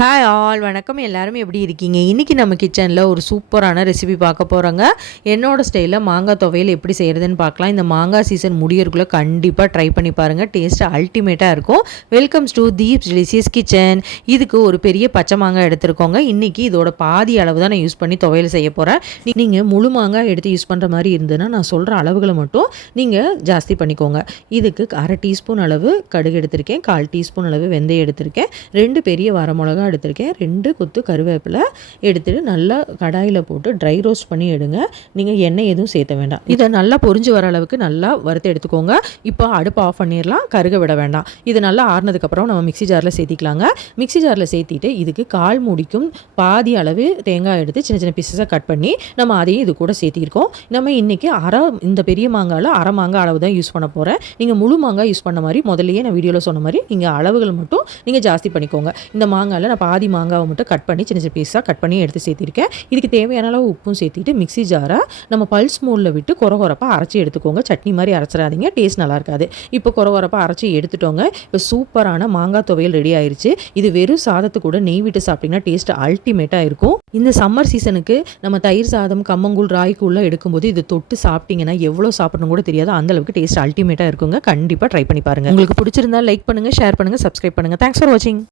Hi all வணக்கம். எல்லாரும் எப்படி இருக்கீங்க? இன்றைக்கி நம்ம கிச்சனில் ஒரு சூப்பரான ரெசிபி பார்க்க போகிறோங்க. என்னோடய ஸ்டைலில் மாங்காய் துவையல் எப்படி செய்கிறதுன்னு பார்க்கலாம். இந்த மாங்காய் சீசன் முடியறதுக்குள்ளே கண்டிப்பாக ட்ரை பண்ணி பாருங்கள். டேஸ்ட்டு அல்டிமேட்டாக இருக்கும். Welcomes to Deep's delicious kitchen. இதுக்கு ஒரு பெரிய பச்சை மாங்காய் எடுத்துருக்கோங்க. இன்றைக்கி இதோட பாதி அளவு தான் நான் யூஸ் பண்ணி துவையல் செய்ய போகிறேன். நீங்கள் முழு மாங்காய் எடுத்து யூஸ் பண்ணுற மாதிரி இருந்ததுன்னா நான் சொல்கிற அளவுகளை மட்டும் நீங்கள் ஜாஸ்தி பண்ணிக்கோங்க. இதுக்கு 1/2 டீஸ்பூன் அளவு கடுகு எடுத்திருக்கேன், 1/4 டீஸ்பூன் அளவு வெந்தயம் எடுத்திருக்கேன், 2 பெரிய வரமிளகா எடுத்திருக்கேன், 2 கொத்து கருவேப்பிலை எடுத்துட்டு நல்லா கடாயில் போட்டு ட்ரை ரோஸ்ட் பண்ணி எடுங்க. நீங்கள் எண்ணெய் எதுவும் சேர்த்த வேண்டாம். இதை நல்லா பொரிஞ்சு வர அளவுக்கு நல்லா வறுத்து எடுத்துக்கோங்க. இப்போ அடுப்பு ஆஃப் பண்ணிடலாம், கருக விட வேண்டாம். இது நல்லா ஆறுனதுக்கப்புறம் நம்ம மிக்ஸி ஜாரில் சேர்த்திக்கலாங்க. மிக்ஸி ஜாரில் சேர்த்திட்டு இதுக்கு 1/4 மூடிக்கும் பாதி அளவு தேங்காய் எடுத்து சின்ன சின்ன பீஸஸாக கட் பண்ணி நம்ம அதையும் இது கூட சேர்த்திருக்கோம். நம்ம இன்றைக்கி இந்த பெரிய மாங்காயில் அரை மாங்காய் அளவு தான் யூஸ் பண்ண போகிறேன். நீங்கள் முழு மாங்காய் யூஸ் பண்ண மாதிரி முதல்லையே நான் வீடியோவில் சொன்ன மாதிரி நீங்கள் அளவுகள் மட்டும் நீங்கள் ஜாஸ்தி பண்ணிக்கோங்க. இந்த மாங்காயில் நான் பாதி மாங்காவை மட்டும் கட் பண்ணி சின்ன சின்ன பீஸாக கட் பண்ணி எடுத்து சேர்த்திருக்கேன். இதுக்கு தேவையான அளவு உப்பும் சேர்த்திட்டு மிக்ஸி ஜாரை நம்ம பல்ஸ் மோடில் விட்டு கொரகொரப்பாக அரைச்சி எடுத்துக்கோங்க. சட்னி மாதிரி அரைச்சிடாதீங்க, டேஸ்ட் நல்லா இருக்காது. இப்போ கொரகொரப்பாக அரைச்சி எடுத்துட்டோங்க. இப்போ சூப்பரான மாங்காய் துவையல் ரெடி ஆயிடுச்சு. இது வெறும் சாதத்து கூட நெய் விட்டு சாப்பிட்டிங்கன்னா டேஸ்ட் அல்டிமேட்டாக இருக்கும். இந்த சம்மர் சீசனுக்கு நம்ம தயிர் சாதம், கம்மங்கூழ், ராய்க்கூழ்லாம் எடுக்கும்போது இது தொட்டு சாப்பிட்டிங்கன்னா எவ்வளோ சாப்பிடணும் கூட தெரியாது. அந்தளவுக்கு டேஸ்ட் அல்டிமேட்டாக இருக்குங்க. கண்டிப்பாக ட்ரை பண்ணி பாருங்கள். உங்களுக்கு பிடிச்சிருந்தா லைக் பண்ணுங்கள், ஷேர் பண்ணுங்கள், சப்ஸ்கிரைப் பண்ணுங்கள். தேங்க்ஸ் ஃபார் வாட்சிங்.